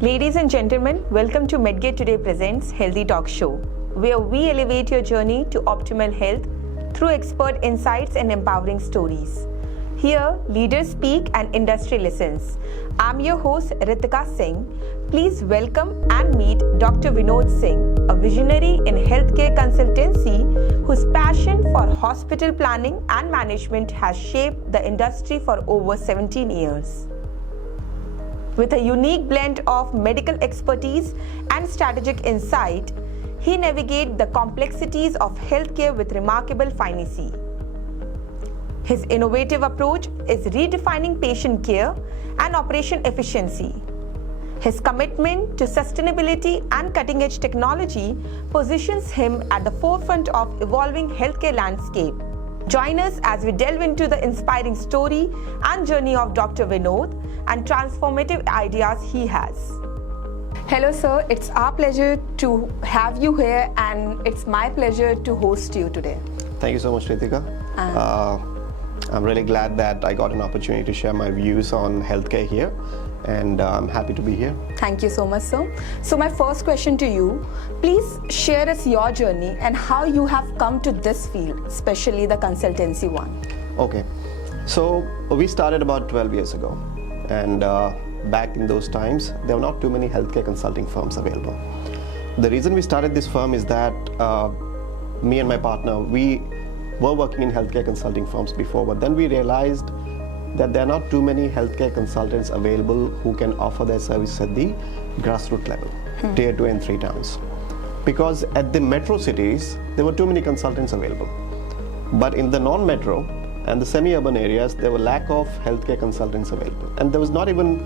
Ladies and gentlemen, welcome to Medgate Today Presents Healthy Talk Show, where we elevate your journey to optimal health through expert insights and empowering stories. Here, leaders speak and industry listens. I'm your host, Ritika Singh. Please welcome and meet Dr. Vinod Singh, a visionary in healthcare consultancy whose passion for hospital planning and management has shaped the industry for over 17 years. With a unique blend of medical expertise and strategic insight, he navigates the complexities of healthcare with remarkable finesse. His innovative approach is redefining patient care and operation efficiency. His commitment to sustainability and cutting-edge technology positions him at the forefront of evolving healthcare landscape. Join us as we delve into the inspiring story and journey of Dr. Vinod and transformative ideas he has. Hello sir, it's our pleasure to have you here and it's my pleasure to host you today. Thank you so much, Ritika. I'm really glad that I got an opportunity to share my views on healthcare here, and I'm happy to be here. Thank you so much, sir. So my first question to you, please share us your journey and how you have come to this field, especially the consultancy one. Okay, so we started about 12 years ago, and back in those times, there were not too many healthcare consulting firms available. The reason we started this firm is that me and my partner, we were working in healthcare consulting firms before, but then we realized that there are not too many healthcare consultants available who can offer their service at the grassroots level, tier 2 and 3 towns. Because at the metro cities, there were too many consultants available. But in the non-metro and the semi-urban areas, there were lack of healthcare consultants available. And there was not even,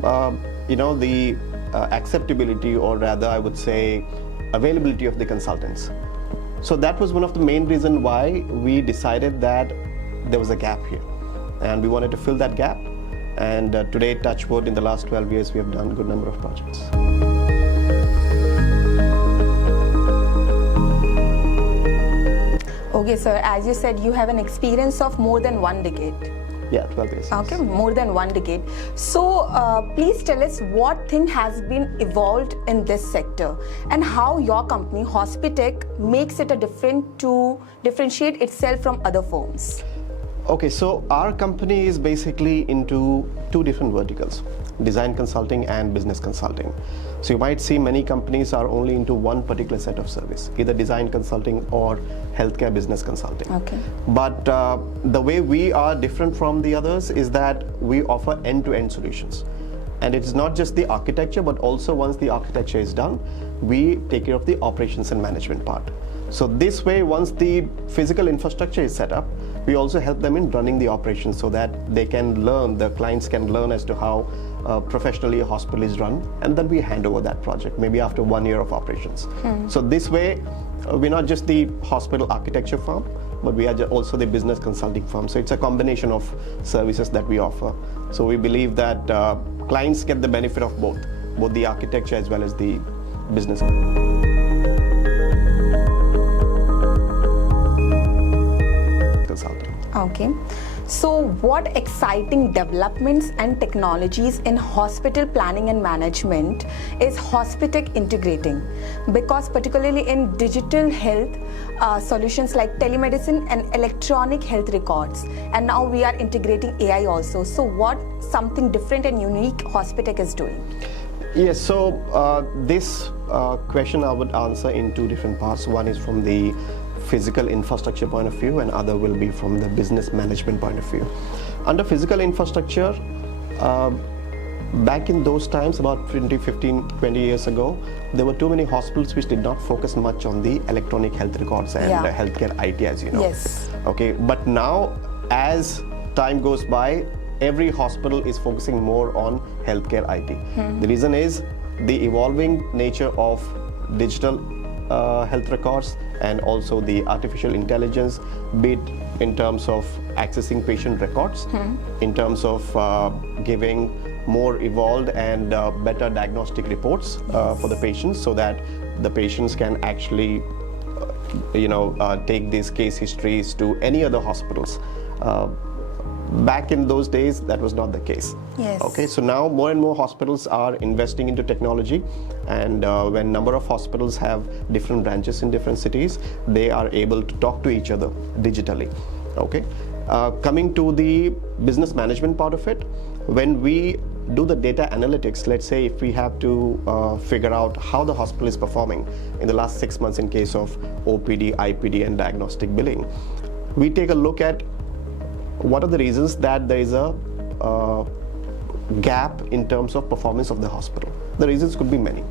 the acceptability, or rather I would say, availability of the consultants. So that was one of the main reasons why we decided that there was a gap here. And we wanted to fill that gap. And today, touch wood, in the last 12 years, we have done a good number of projects. Okay, sir, as you said, you have an experience of more than 1 decade. Yeah, 12 years. Okay, more than 1 decade. So please tell us what thing has been evolved in this sector and how your company, Hospitech, makes it a differentiate itself from other firms. Okay, so our company is basically into two different verticals, design consulting and business consulting. So you might see many companies are only into one particular set of service, either design consulting or healthcare business consulting. Okay. But the way we are different from the others is that we offer end-to-end solutions. And it's not just the architecture, but also once the architecture is done, we take care of the operations and management part. So this way, once the physical infrastructure is set up, we also help them in running the operations so that they can learn, the clients can learn as to how professionally a hospital is run, and then we hand over that project, maybe after 1 year of operations. So this way, we're not just the hospital architecture firm, but we are also the business consulting firm. So it's a combination of services that we offer. So we believe that clients get the benefit of both the architecture as well as the business. Consulting. Okay. So what exciting developments and technologies in hospital planning and management is Hospitech integrating? Because particularly in digital health solutions like telemedicine and electronic health records, and now we are integrating AI also. So what something different and unique Hospitech is doing? Yes, so this question I would answer in two different parts. One is from the physical infrastructure point of view, and other will be from the business management point of view. Under physical infrastructure, back in those times, about 20 years ago, there were too many hospitals which did not focus much on the electronic health records and healthcare IT, as you know. Yes. Okay, but now as time goes by, every hospital is focusing more on healthcare IT. The reason is the evolving nature of digital health records and also the artificial intelligence, be it in terms of accessing patient records, in terms of giving more evolved and better diagnostic reports for the patients, so that the patients can actually take these case histories to any other hospitals. Back in those days, that was not the case. Yes. Okay, so now more and more hospitals are investing into technology, and when number of hospitals have different branches in different cities, they are able to talk to each other digitally. Okay, coming to the business management part of it, when we do the data analytics, let's say if we have to figure out how the hospital is performing in the last 6 months in case of OPD, IPD, and diagnostic billing, we take a look at what are the reasons that there is a gap in terms of performance of the hospital. The reasons could be many.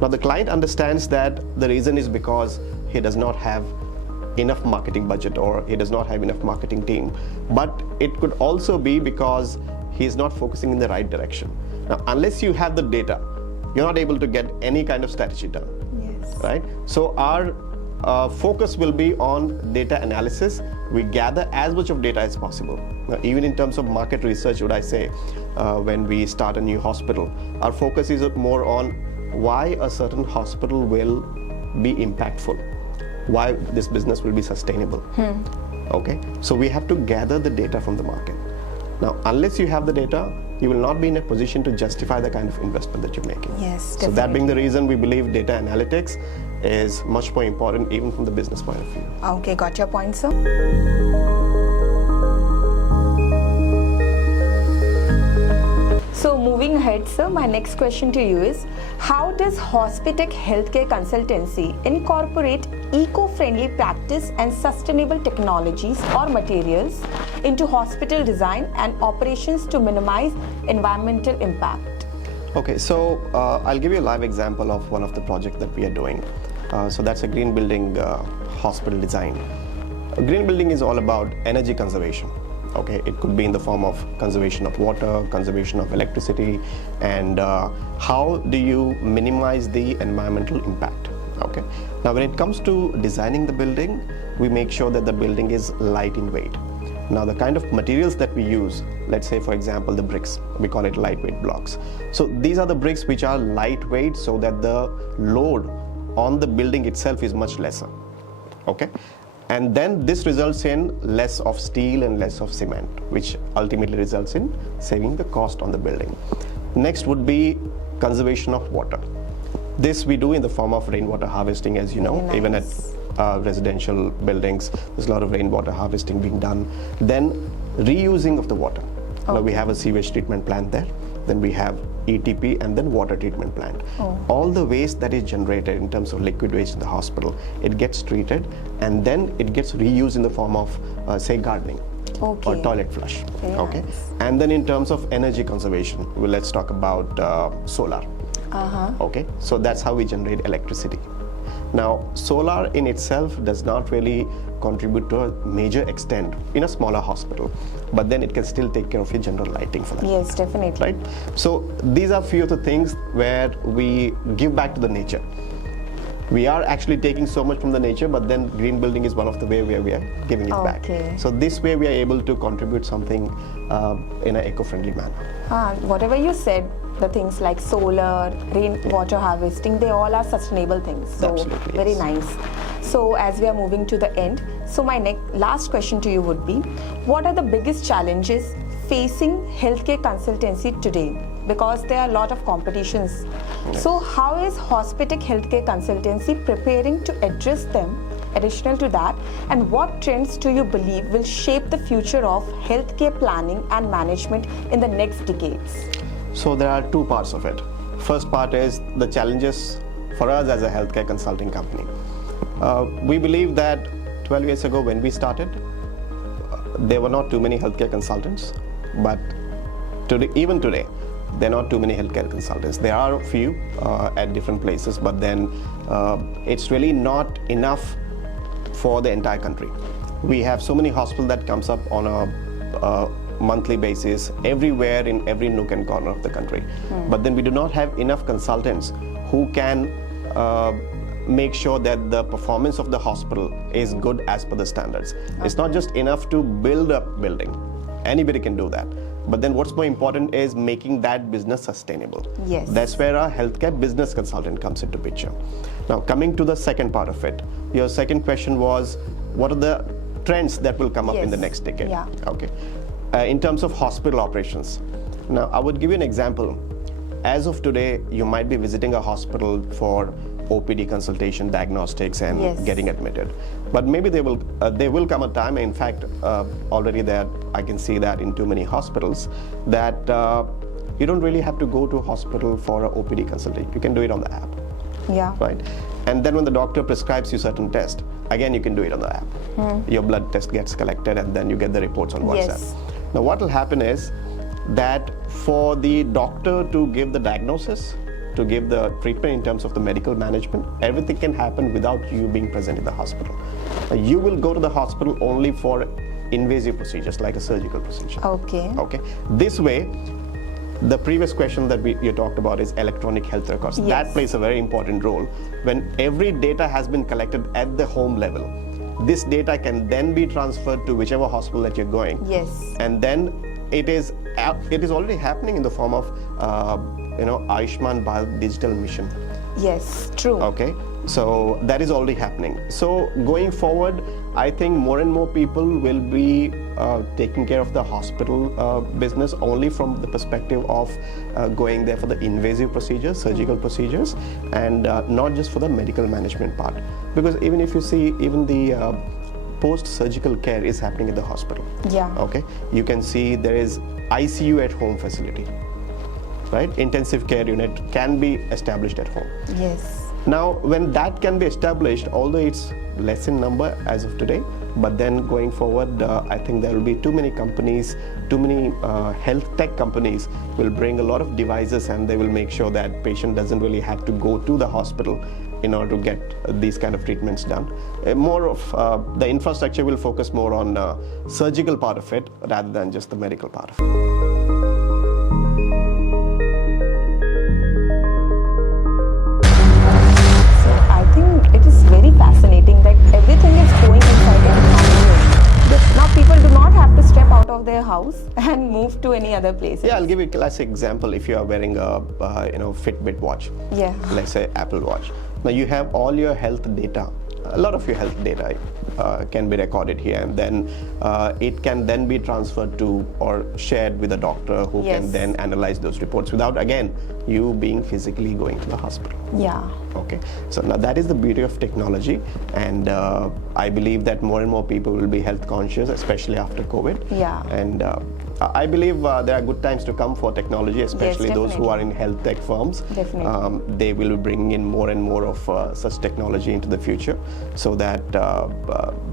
Now the client understands that the reason is because he does not have enough marketing budget or he does not have enough marketing team, but it could also be because he is not focusing in the right direction. Now unless you have the data, you're not able to get any kind of strategy done. Yes. Right? So our focus will be on data analysis. We gather as much of data as possible. Now, even in terms of market research, would I say, when we start a new hospital, our focus is more on why a certain hospital will be impactful, why this business will be sustainable. Okay, so we have to gather the data from the market. Now, unless you have the data, you will not be in a position to justify the kind of investment that you're making. Yes, So definitely. that being the reason we believe data analytics is much more important even from the business point of view. Okay, got your point, sir. So moving ahead, sir, my next question to you is, how does Hospitech Healthcare Consultancy incorporate eco-friendly practice and sustainable technologies or materials into hospital design and operations to minimize environmental impact? Okay, so I'll give you a live example of one of the projects that we are doing. So that's a green building hospital design. A green building is all about energy conservation. Okay, it could be in the form of conservation of water, conservation of electricity, and how do you minimize the environmental impact. Okay, now when it comes to designing the building, we make sure that the building is light in weight. Now the kind of materials that we use, let's say for example the bricks, we call it lightweight blocks. So these are the bricks which are lightweight so that the load on the building itself is much lesser. Okay, and then this results in less of steel and less of cement, which ultimately results in saving the cost on the building. Next would be conservation of water. This we do in the form of rainwater harvesting, as you know. Very Even at nice. residential buildings, there's a lot of rainwater harvesting being done. Then reusing of the water. Now we have a sewage treatment plant there. Then we have ETP and then water treatment plant. All the waste that is generated in terms of liquid waste in the hospital, it gets treated and then it gets reused in the form of, say, gardening or Okay. toilet flush. Very Okay, nice. and then in terms of energy conservation, well, let's talk about solar. Okay, so that's how we generate electricity. Now, solar in itself does not really contribute to a major extent in a smaller hospital, but then it can still take care of your general lighting for that. Yes, definitely. Right? So these are few of the things where we give back to the nature. We are actually taking so much from the nature, but then green building is one of the way where we are giving it back. Okay. So this way we are able to contribute something in an eco-friendly manner. Whatever you said, the things like solar, rainwater harvesting, they all are sustainable things. So Absolutely, very yes. nice. So as we are moving to the end, so my last question to you would be, what are the biggest challenges facing healthcare consultancy today? Because there are a lot of competitions. Yes. So how is Hospitech Healthcare Consultancy preparing to address them? Additional to that, and what trends do you believe will shape the future of healthcare planning and management in the next decades? So there are two parts of it. First part is the challenges for us as a healthcare consulting company. We believe that 12 years ago when we started, there were not too many healthcare consultants, but today, even today, there are not too many healthcare consultants. There are a few at different places, but then it's really not enough for the entire country. We have so many hospitals that comes up on a monthly basis everywhere in every nook and corner of the country. But then we do not have enough consultants who can make sure that the performance of the hospital is good as per the standards. It's not just enough to build a building. Anybody can do that. But then what's more important is making that business sustainable. Yes. That's where a healthcare business consultant comes into picture. Now, coming to the second part of it, your second question was, what are the trends that will come up in the Yes. next decade? Yeah. Okay. in terms of hospital operations. Now, I would give you an example. As of today, you might be visiting a hospital for OPD consultation, diagnostics, and Yes. getting admitted. But maybe there will come a time. In fact, already that I can see that in too many hospitals that you don't really have to go to a hospital for an OPD consultation. You can do it on the app, Yeah. right? And then when the doctor prescribes you certain tests, again you can do it on the app. Your blood test gets collected, and then you get the reports on WhatsApp. Yes. Now, what will happen is that for the doctor to give the diagnosis, to give the treatment in terms of the medical management, everything can happen without you being present in the hospital. You will go to the hospital only for invasive procedures like a surgical procedure. Okay. Okay. This way, the previous question that you talked about is electronic health records. Yes. That plays a very important role. When every data has been collected at the home level, this data can then be transferred to whichever hospital that you're going. Yes. And then it is already happening in the form of Ayushman Bharat digital mission. Yes. True. Okay, so that is already happening. So going forward, I think more and more people will be taking care of the hospital business only from the perspective of going there for the invasive procedures, surgical procedures, and not just for the medical management part. Because even if you see, even the post-surgical care is happening in the hospital. Yeah. Okay, you can see there is ICU at home facility, right? Intensive care unit can be established at home. Yes. Now, when that can be established, although it's less in number as of today, but then going forward, I think there will be too many companies, too many health tech companies will bring a lot of devices, and they will make sure that patient doesn't really have to go to the hospital in order to get these kind of treatments done. More of the infrastructure will focus more on surgical part of it rather than just the medical part of it. I think it is very fascinating that everything is going inside an immune. Now people do not have to step out of their house and move to any other place. Yeah, I'll give you a classic example. If you are wearing a Fitbit watch, Yeah. let's say Apple Watch. Now you have all your health data. A lot of your health data can be recorded here, and then it can then be transferred to or shared with a doctor who Yes. can then analyze those reports without, again, you being physically going to the hospital. Yeah. Okay, so now that is the beauty of technology, and I believe that more and more people will be health conscious, especially after COVID. Yeah. And I believe there are good times to come for technology, especially those who are in health tech firms. Definitely. They will be bringing in more and more of such technology into the future, so that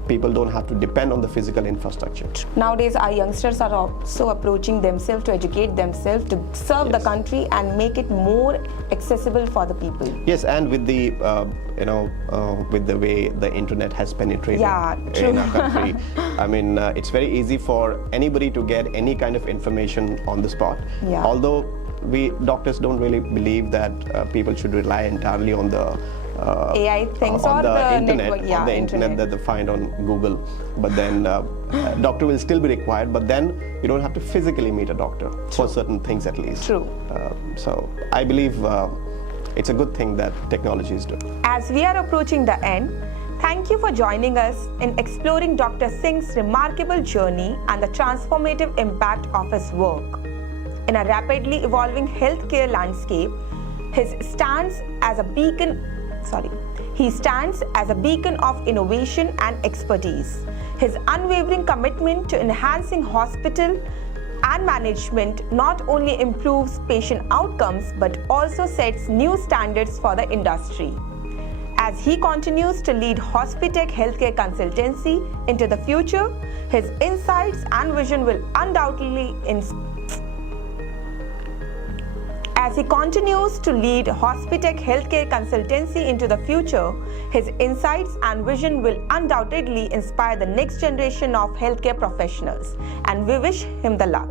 people don't have to depend on the physical infrastructure. Nowadays, our youngsters are also approaching themselves to educate themselves, to serve the Yes. country and make it more accessible for the people. Yes, and with the with the way the internet has penetrated Yeah, true. in our country, I mean, it's very easy for anybody to get any kind of information on the spot. Yeah. Although we doctors don't really believe that people should rely entirely on the AI things on or the internet, network, yeah, on the internet that they find on Google. But then doctor will still be required, but then you don't have to physically meet a doctor for certain things at least. True. So I believe it's a good thing that technology is doing. As we are approaching the end, thank you for joining us in exploring Dr. Singh's remarkable journey and the transformative impact of his work. In a rapidly evolving healthcare landscape, he stands as a beacon of innovation and expertise. His unwavering commitment to enhancing hospital and management not only improves patient outcomes but also sets new standards for the industry. As he continues to lead Hospitech Healthcare Consultancy into the future, his insights and vision will undoubtedly As he continues to lead Hospitech Healthcare Consultancy into the future, his insights and vision will undoubtedly inspire the next generation of healthcare professionals, and we wish him the luck.